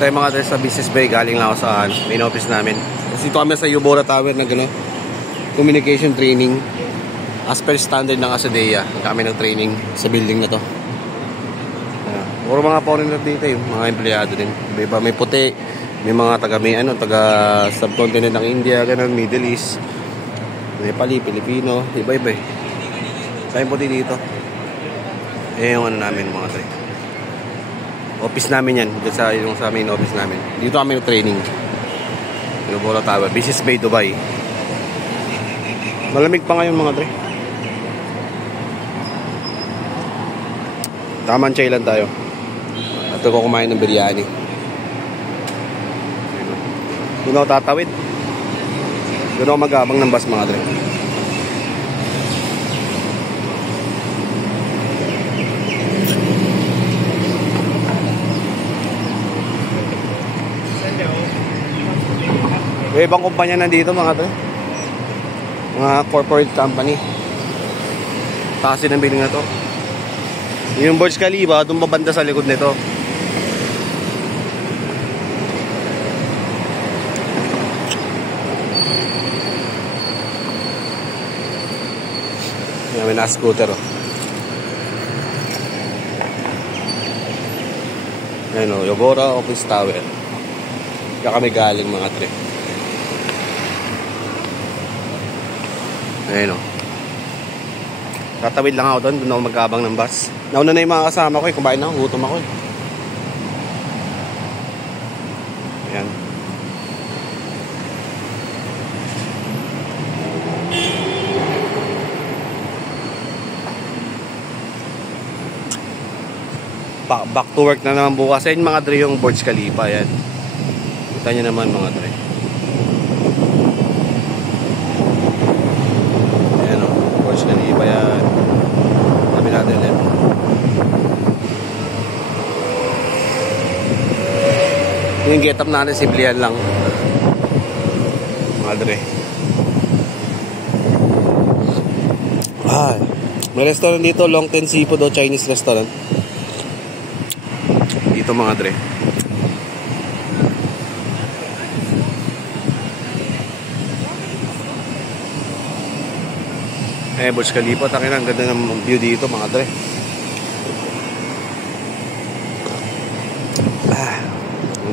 Tayo mga tayo sa Business Bay, galing lang ako sa main office namin. Kasi dito kami sa Yubora Tower na gano'n, communication training. As per standard ng Asadea, kami ng training sa building na to. Puro mga foreigner dito, yung mga empleyado din. Iba, may puti, may mga taga subcontinent ng India, gano'n, Middle East, Nepali, Pilipino, iba-iba eh. Sa puti dito. Eh, yung ano namin mga tayo. Office namin yan, dito sa main office namin. Dito kami yung training. Yubora Tower, Business Bay, Dubai. Malamig pa ngayon mga tre. Taman chay lang tayo. At ako kumain ng biryani. Doon ako tatawid. Doon ako mag-abang ng bus mga tre. May ibang kumpanya nandito mga to. Mga corporate company. Taas din ang building na to. Yung Burj Khalifa, doon babanda sa likod nito. Yan, may na-scooter oh. Ayan o, Yubora Office Tower. Kaya kami galing mga trip. Ayan o. Tatawid lang ako doon ako mag-abang ng bus. Nauna na yung mga kasama ko eh. Kumain na ako, gutom ako eh. Ayan. Back to work na naman bukas. Ayan mga dre yung Burj Khalifa. Ayan. Kita nyo naman mga dre. Ayan o. Burj Khalifa yan. Sabi natin ulit. Yung get up natin simplihan lang. Mga dre. May restaurant dito. Long Ten Seafood o Chinese restaurant. Dito mga dre. Burj Khalifa, takin ang ganda ng view dito mga dre.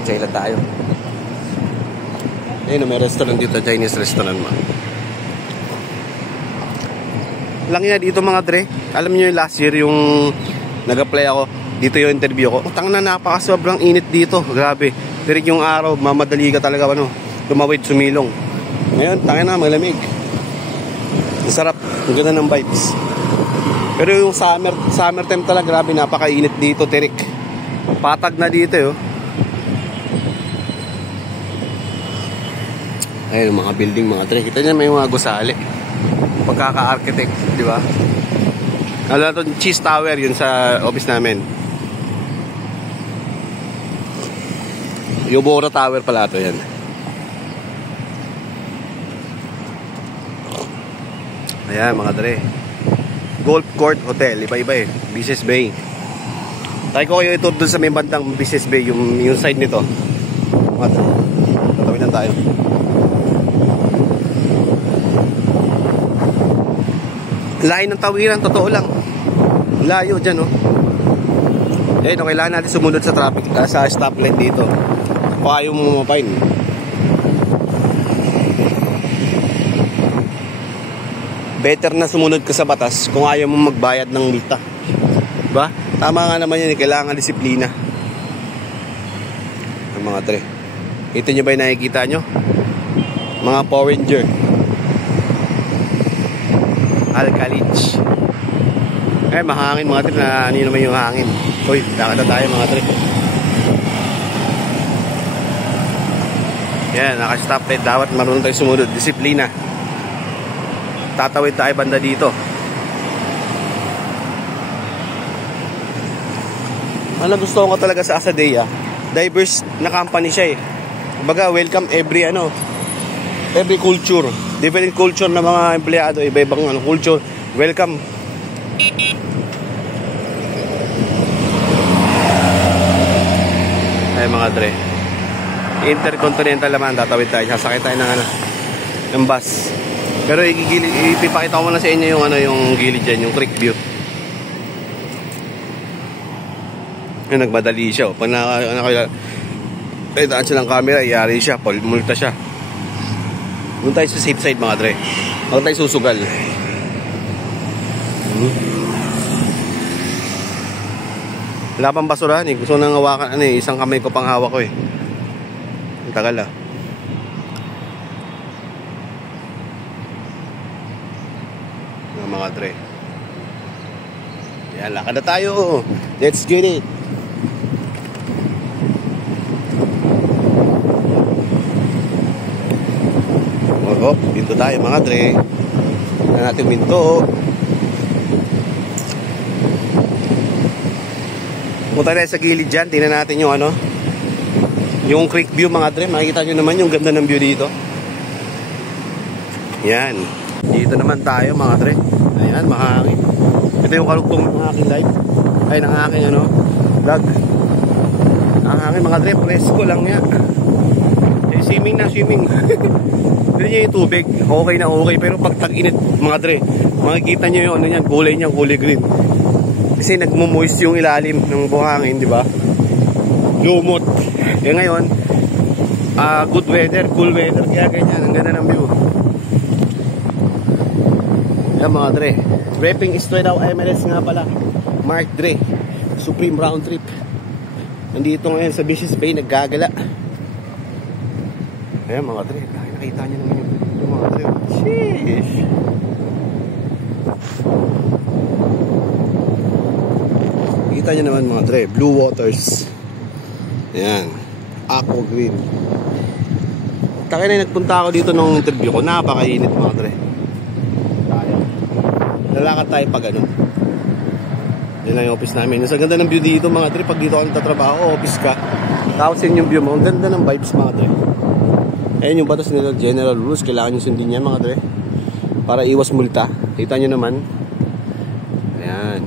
Chay lang tayo. Ayun, may restaurant dito, Chinese restaurant mga. Lang yan dito mga dre. Alam niyo yung last year yung nag-apply ako. Dito yung interview ko. Utang na napaka-sobrang init dito. Grabe. Pero yung araw, mamadali ka talaga tumawid, sumilong. Ngayon, tangin na, malamig. Ang sarap. Ang ganda ng vibes. Pero yung summer time talaga, grabe, napaka-init dito, tirik. Patag na dito, yo. Ayun, mga building, mga tre. Kita niya may mga gusali. Pagkaka-architect, di ba? Alam ito, Cheese Tower, yun sa office namin. Yubora Tower pala ito, yan. Ayan, mga dre. Golf Court Hotel, iba-iba eh. Business Bay. Tayo ko kayo ito doon sa may bandang Business Bay, yung side nito. Mga dre. Tatawinan tayo. Layo ng tawiran, totoo lang. Layo dyan, oh. Ayun, kailangan natin sumunod sa traffic, sa stoplight dito. Kung ayaw mo mapain. Better na sumunod ka sa batas kung ayaw mo magbayad ng multa. Diba? Tama nga naman yun, kailangan disiplina. Ang mga tre. Ito nyo ba yung nakikita nyo? Mga Power Ranger. Al-Khalij. Eh, mahangin mga tre, na ano naman yung hangin. Uy, lakad na tayo mga tre. Yan, naka-stop light. Dapat marunong tayo sumunod. Disiplina. Tatawid tayo banda dito. Ano gusto ko talaga sa Asadea? Diverse na company siya eh. Baga, welcome every culture. Different culture ng mga empleyado. Iba-ibang culture. Welcome. Ay mga dre. Intercontinental naman, tatawid tayo. Sasakay tayo ng, ng bus. Pero ipipakita ko muna sa inyo yung, yung gilid dyan, yung creek view. Yung nagmadali siya. Pag daan siya ng camera, iyari siya, multa siya. Doon tayo sa safe side mga dre. Huwag tayo susugal. Wala pang basurahan eh. Gusto nang hawakan, isang kamay ko pang hawak ko eh. Ang tagal ah. Mga dre. Yan, lakad na tayo. Let's get it. Oh, pinto tayo mga dre. Tignan natin pinto. Punta tayo sa gilid dyan. Tingnan natin yung yung creek view mga dre. Makikita nyo naman yung ganda ng view dito. Yan. Dito naman tayo mga dre. Ayan, mahangin. Ito yung kalugtong ng aking live. Ay, ng aking vlog. Ang hangin mga dre. Presko lang yan. Eh, swimming na swimming. Hindi niya yung tubig. Okay na okay. Pero pag tag-init mga dre, makikita nyo yung kulay niya, kulay green. Kasi nagmo-moist yung ilalim ng buhangin, di ba? Lumot. Eh ngayon, good weather, cool weather, kaya ganyan. Ang ganda ng view. Yan mga dre. Repping straight out MLS nga pala. Mark Dre. Supreme round trip. Nandito ngayon sa Business Bay, naggagala. Ayan mga dre. Nakita nyo naman yung mga dre. Sheesh. Kita nyo naman mga dre. Blue waters. Ayan. Aqua green. Takay na nagpunta ako dito nung interview ko. Napakainit mga dre. Lalakad tayo pag ano. Yan lang yung office namin. Ang ganda ng view dito mga dre. Pag dito ako nagtatrabaho, office ka. Tapos yun yung view mo. Ang ganda ng vibes mga dre. Ayan yung batas nila, general rules. Kailangan nyo sundin yan mga dre. Para iwas multa. Kita nyo naman. Ayan.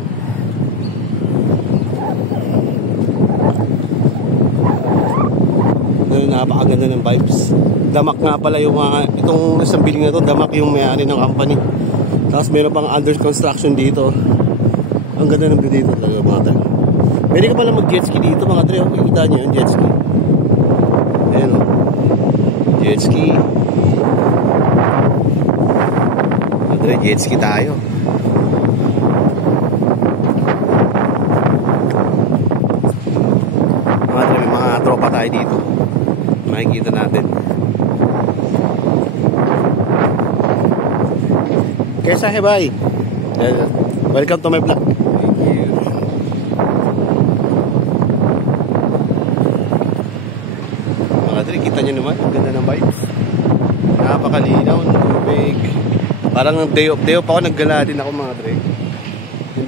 Napakaganda ng vibes. Damak nga pala yung mga itong isang building na to. Damak yung may-ari ng company. Tapos meron pang under construction dito. Ang ganda ng view dito talaga mga dre. Pwede ka pala mag jet ski dito mga dre. Makikita nyo yung jet ski. Ayan o. Jet ski. Mga dre, jet ski tayo. Mga dre, may mga tropa tayo dito. Makikita natin. Kaisa hai bhai. Welcome to my vlog. Thank you. Mga dre, kita nyo naman ang ganda ng vibes. Napakalinaw ng tubig. Parang day off ako, naggala din ako mga dre.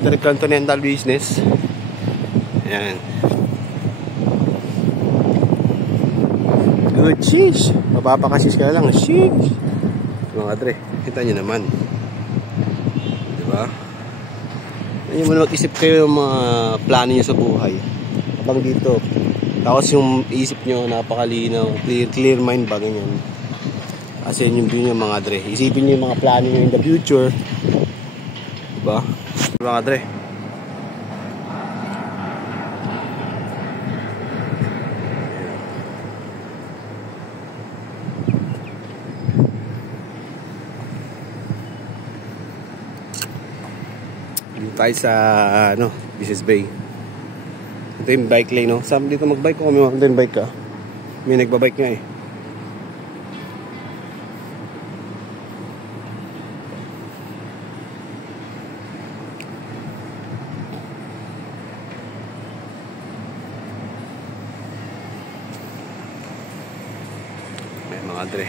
Intercontinental business. Ayan. Good cheese. Mapapakasis ka lang. Cheese. Mga dre, kita nyo naman. Diba? Hindi mo na mag-isip kayo yung mga plano nyo sa buhay. Habang dito. Tapos yung isip nyo napakalinaw. Clear mind ba ganyan. Kasi yun yung view nyo mga dre. Isipin nyo yung mga plano nyo in the future. Diba? Mga dre. Tayo sa Business Bay. Ito yung bike lane, no? Saan dito magbike ko? Kung may mountain bike ka. May nagbabike nga eh. May mga dre.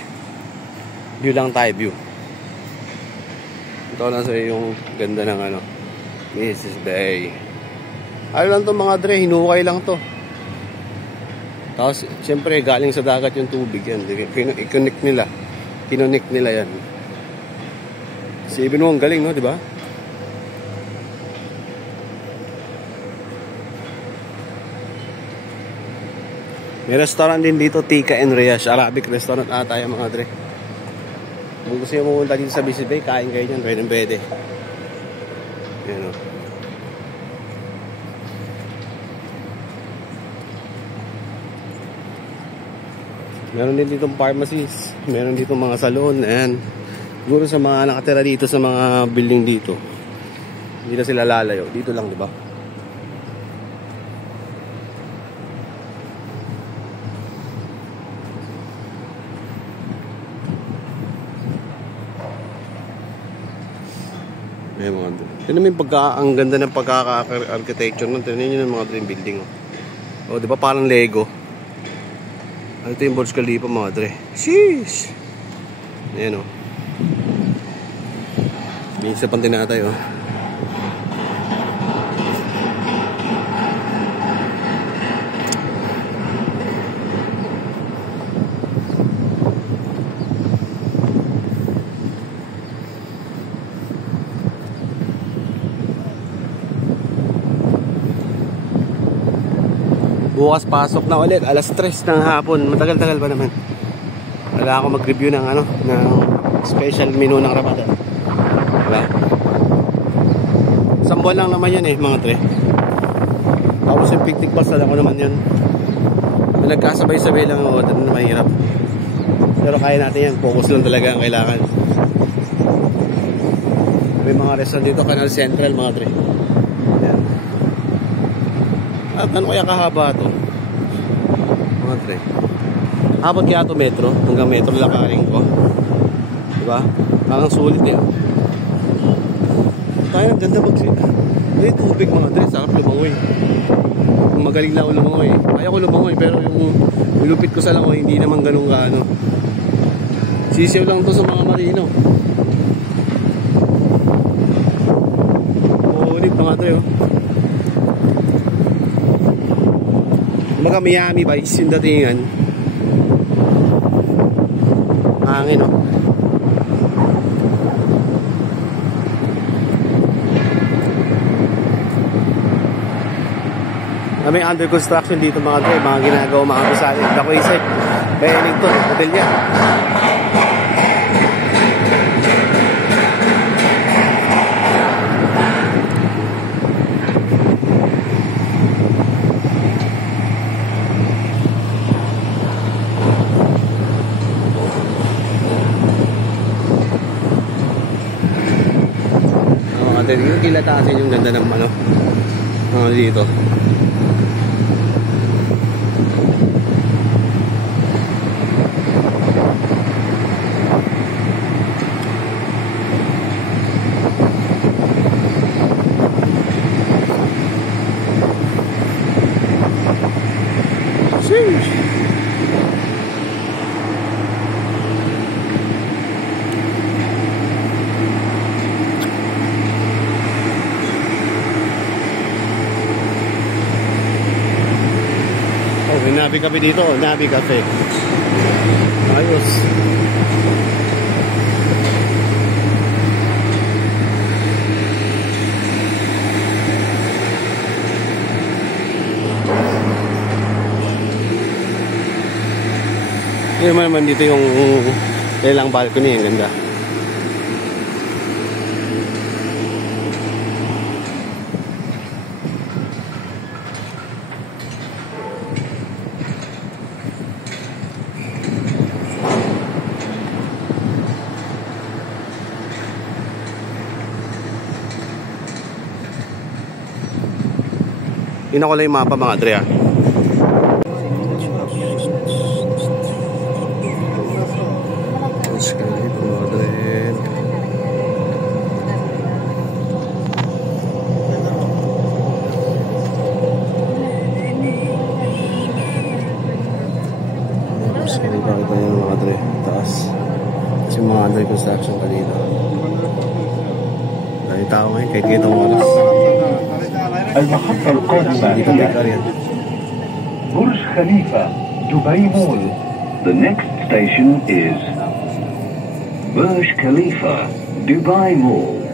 View lang tayo, view. Ito lang sa yung ganda ng Business Bay. Ano lang to mga dre, hinukay lang to. Tapos, siyempre, galing sa dagat yung tubig yan. I-connect nila. Kinonik nila yan. Isipin mo, ang galing, no? Diba? May restaurant din dito, Tika and Riyash. Arabic restaurant ata yung mga dre. Kung gusto nyo pumunta dito sa Visit Bay, kain kayo dyan. Pwede. Yan o. Meron din ditong pharmacies. Meron ditong mga salon. Ayan. Siguro sa mga nakatira dito sa mga building dito, hindi na sila lalayo. Dito lang, di ba? May mga doon. Tignan mo yung ang ganda ng pagkaka-architecture nun. Tignan nyo yung mga dream building. O, di ba parang Lego? Ano ito yung Burj Khalifa, mga dre? Sheesh! Ayan o. May isa pang tinatay o. Bukas pasok na ulit, alas 3 ng hapon. Matagal-tagal pa naman. Wala ako mag-review ng ng special menu ng Ramadan. Diba? Isang buwan lang naman yan mga tre. Tapos yung picnic bus, alam ko naman yun. Nagkasabay-sabay lang ako, na mahirap. Pero kaya natin yan, focus lang talaga ang kailangan. May mga restaurant dito, Canal Central mga tre. Ayan. At ano kaya kahaba ito? Mga tre. Habang kaya ito metro, hanggang metro lakarin ko. Diba? Parang sulit niya. Tayo, ang ganda magsita. May tubig mga tre, sarap lumangoy. Magaling na ako lumangoy. Kaya ko lumangoy, pero yung lupit ko sa langoy, hindi naman ganun kaano. Sisiyaw lang to sa mga marino. Ulit mga tre, oh. Mga Miami Vice yung datingan. Hangin o. May under construction dito mga tre. Mga ginagawa mga kusali. Dako isip. Bennington, hotel niya. Yung kilatasin yung ganda ng dito. Sheesh. May Nabi Cafe dito, Nabi Cafe. Ayos. Yung naman dito yung ilang balcony, ang ganda. Ina ko lang yung mapa mga Andrea. Ito yung mga Andrea. Taas. Kasi mga under construction pa dito. Dahil tao ngayon, kahit kitang oras. المحطة القادمة برج خليفة دبي مول. The next station is Burj Khalifa Dubai Mall.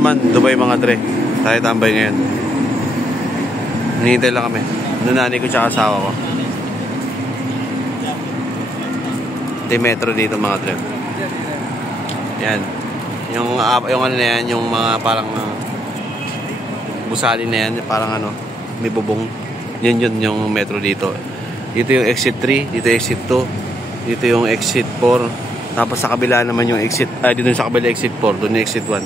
man, Dubai mga dre. Tayo tambay ngayon. Hinihintay lang kami. Nanay ko tsaka asawa ko. Ito yung metro dito mga dre. Yan. Yung ano na yan, yung mga parang gusali na yan, parang ano, may bubong. Yun yung metro dito. Dito yung exit 3, dito yung exit 2, dito yung exit 4. Tapos sa kabila naman yung exit, dito sa kabila exit 4, doon yung exit 1.